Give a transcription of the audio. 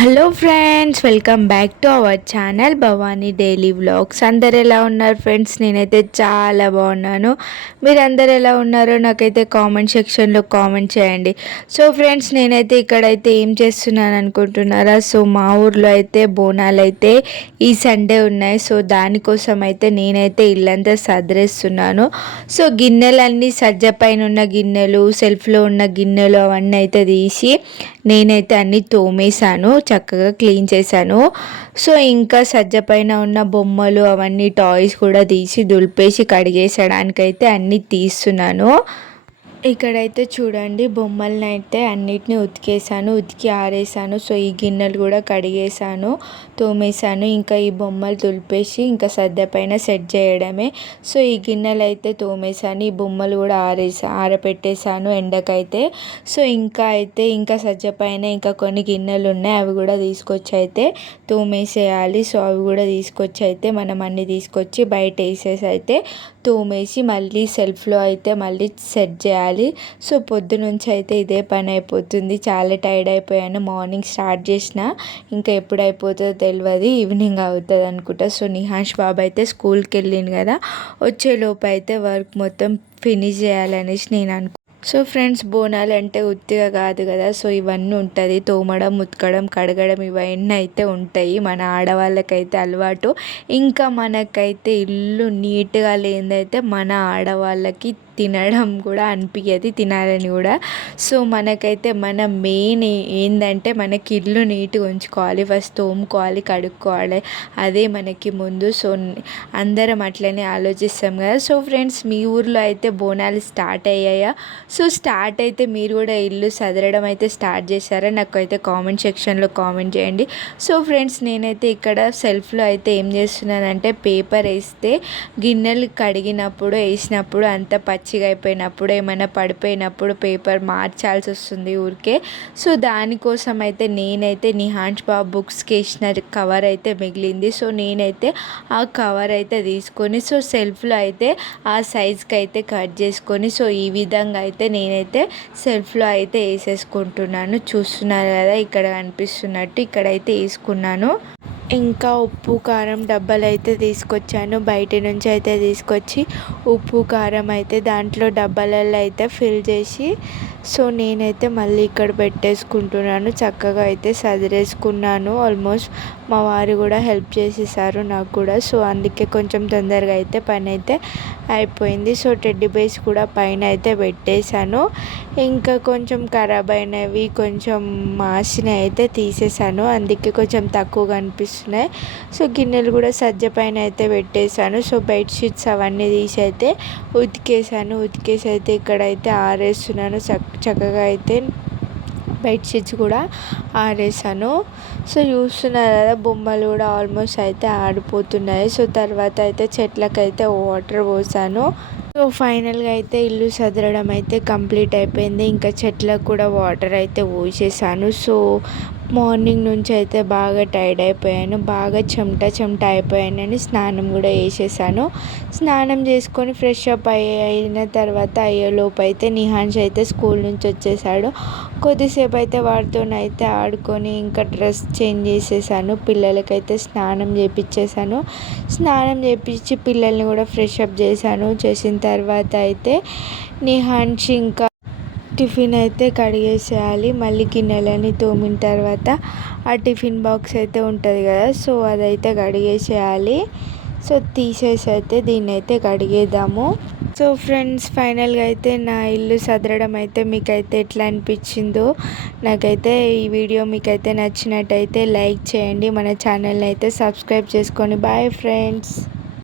Hello friends, welcome back to our channel Bhavani daily vlogs. అందరు ఎలా ఉన్నారు ఫ్రెండ్స్? నేనైతే చాలా బాగున్నాను. మీరు అందరు ఎలా ఉన్నారో నాకైతే కామెంట్ సెక్షన్లో కామెంట్ చేయండి. సో ఫ్రెండ్స్, నేనైతే ఇక్కడైతే ఏం చేస్తున్నాను అనుకుంటున్నారా? సో మా ఊర్లో అయితే బోనాలు అయితే ఈ సండే ఉన్నాయి. సో దానికోసం అయితే నేనైతే ఇల్లంతా సదిరేస్తున్నాను. సో గిన్నెలన్నీ సజ్జ పైన ఉన్న గిన్నెలు, సెల్ఫ్లో ఉన్న గిన్నెలు అవన్నీ అయితే తీసి నేనైతే అన్నీ తోమేశాను, చక్కగా క్లీన్ చేశాను. సో ఇంకా సజ్జ పైన ఉన్న బొమ్మలు అవన్నీ టాయ్స్ కూడా తీసి దులిపేసి కడిగేసడానికైతే అన్నీ తీస్తున్నాను. ఇక్కడైతే చూడండి, బొమ్మలను అయితే అన్నిటినీ ఉతికేసాను, ఉతికి ఆరేసాను. సో ఈ గిన్నెలు కూడా కడిగేసాను, తోమేశాను. ఇంకా ఈ బొమ్మలు తులిపేసి ఇంకా సర్ద పైన సెట్ చేయడమే. సో ఈ గిన్నెలు అయితే తోమేశాను, ఈ బొమ్మలు కూడా ఆరపెట్టేశాను ఎండకైతే. సో ఇంకా సజ్జ పైన ఇంకా కొన్ని గిన్నెలు ఉన్నాయి, అవి కూడా తీసుకొచ్చి అయితే తోమేసేయాలి. సో అవి కూడా తీసుకొచ్చి అయితే మనం అన్నీ తీసుకొచ్చి బయట వేసేసి అయితే తోమేసి మళ్ళీ సెల్ఫ్లో అయితే మళ్ళీ సెట్ చేయాలి. సో పొద్దునుంచి అయితే ఇదే పని అయిపోతుంది. చాలా టైర్డ్ అయిపోయాను. మార్నింగ్ స్టార్ట్ చేసిన, ఇంకా ఎప్పుడు అయిపోతుందో తెలియదు, ఈవినింగ్ అవుతుంది అనుకుంటా. సో నిహాష్ బాబు అయితే స్కూల్కి వెళ్ళింది కదా, వచ్చేలోపు అయితే వర్క్ మొత్తం ఫినిష్ చేయాలనేసి నేను సో ఫ్రెండ్స్, బోనాలు అంటే ఉత్తిగా కాదు కదా. సో ఇవన్నీ ఉంటుంది, తోమడం, ఉతకడం, కడగడం, ఇవన్నీ అయితే ఉంటాయి. మన ఆడవాళ్ళకైతే అలవాటు. ఇంకా మనకైతే ఇల్లు నీట్గా లేనిదైతే మన ఆడవాళ్ళకి తినడం కూడా అనిపించదు, తినాలని కూడా. సో మనకైతే మన మెయిన్ ఏంటంటే మనకి ఇల్లు నీట్గా ఉంచుకోవాలి, ఫస్ట్ తోముకోవాలి, కడుక్కోవాలి, అదే మనకి ముందు. సో అందరం అట్లనే ఆలోచిస్తాం కదా. సో ఫ్రెండ్స్, మీ ఊర్లో అయితే బోనాలు స్టార్ట్ అయ్యాయా? సో స్టార్ట్ అయితే మీరు కూడా ఇల్లు సదరడం అయితే స్టార్ట్ చేశారా? నాకైతే కామెంట్ సెక్షన్లో కామెంట్ చేయండి. సో ఫ్రెండ్స్, నేనైతే ఇక్కడ సెల్ఫ్లో అయితే ఏం చేస్తున్నానంటే, పేపర్ వేస్తే గిన్నెలు కడిగినప్పుడు వేసినప్పుడు అంత పచ్చిగా అయిపోయినప్పుడు, ఏమైనా పడిపోయినప్పుడు పేపర్ మార్చాల్సి వస్తుంది ఊరికే. సో దానికోసం అయితే నేనైతే నిహాన్స్ బాబు బుక్స్కి వేసిన కవర్ అయితే మిగిలింది. సో నేనైతే ఆ కవర్ అయితే తీసుకొని, సో సెల్ఫ్లో అయితే ఆ సైజ్కి అయితే కట్ చేసుకొని, సో ఈ విధంగా అయితే నేనైతే సెల్ఫ్లో అయితే వేసేసుకుంటున్నాను. చూస్తున్నారు కదా, ఇక్కడ కనిపిస్తున్నట్టు ఇక్కడైతే వేసుకున్నాను. ఇంకా ఉప్పు కారం డబ్బాలు అయితే తీసుకొచ్చాను, బయట నుంచి అయితే తీసుకొచ్చి ఉప్పు కారం అయితే దాంట్లో డబ్బాలలో అయితే ఫిల్ చేసి, సో నేనైతే మళ్ళీ ఇక్కడ పెట్టేసుకుంటున్నాను. చక్కగా అయితే సదిరేసుకున్నాను. ఆల్మోస్ట్ మా వారు కూడా హెల్ప్ చేసేసారు నాకు కూడా. సో అందుకే కొంచెం తొందరగా అయితే పని అయితే అయిపోయింది. సో టెడ్డీ బేస్ కూడా పైన అయితే పెట్టేశాను. ఇంకా కొంచెం ఖరాబ్ అయినవి, కొంచెం మాసినవి అయితే తీసేసాను, అందుకే కొంచెం తక్కువ కనిపిస్తున్నాయి. సో గిన్నెలు కూడా సజ్జ పైన అయితే పెట్టేశాను. సో బెడ్షీట్స్ అవన్నీ తీసి అయితే ఉతికేసి అయితే ఇక్కడైతే ఆరేస్తున్నాను. చక్కగా అయితే బెడ్షీట్స్ కూడా ఆరేసాను. సో చూస్తున్నారు కదా, బొమ్మలు కూడా ఆల్మోస్ట్ అయితే ఆడిపోతున్నాయి. సో తర్వాత అయితే చెట్లకైతే వాటర్ పోసాను. సో ఫైనల్గా అయితే ఇల్లు సదరడం అయితే కంప్లీట్ అయిపోయింది. ఇంకా చెట్లకు కూడా వాటర్ అయితే పోసేసాను. సో మార్నింగ్ నుంచి అయితే బాగా టైర్డ్ అయిపోయాను, బాగా చెమట అయిపోయానని స్నానం కూడా చేసేసాను. స్నానం చేసుకొని ఫ్రెష్ అప్ అయిన తర్వాత అయ్యేలోపు అయితే నిహాన్స్ అయితే స్కూల్ నుంచి వచ్చేసాడు. కొద్దిసేపు అయితే వాడితోనైతే ఆడుకొని ఇంకా డ్రెస్ చేంజ్ చేసేసాను. పిల్లలకైతే స్నానం చేపించేసాను. స్నానం చేపించి పిల్లల్ని కూడా ఫ్రెష్ అప్ చేశాను. చేసిన తర్వాత అయితే నిహాన్స్ ఇంకా టిఫిన్ అయితే కడిగేసేయాలి. మళ్ళీ గిన్నెలని తోమిన తర్వాత ఆ టిఫిన్ బాక్స్ అయితే ఉంటుంది కదా, సో అదైతే కడిగేసేయాలి. సో తీసేసి అయితే దీన్ని అయితే కడిగేద్దాము. సో ఫ్రెండ్స్, ఫైనల్గా అయితే నా ఇల్లు సదరడం అయితే మీకైతే ఎట్లా అనిపించిందో నాకైతే ఈ వీడియో మీకైతే నచ్చినట్టయితే లైక్ చేయండి, మన ఛానల్ని అయితే సబ్స్క్రైబ్ చేసుకొని. Bye friends.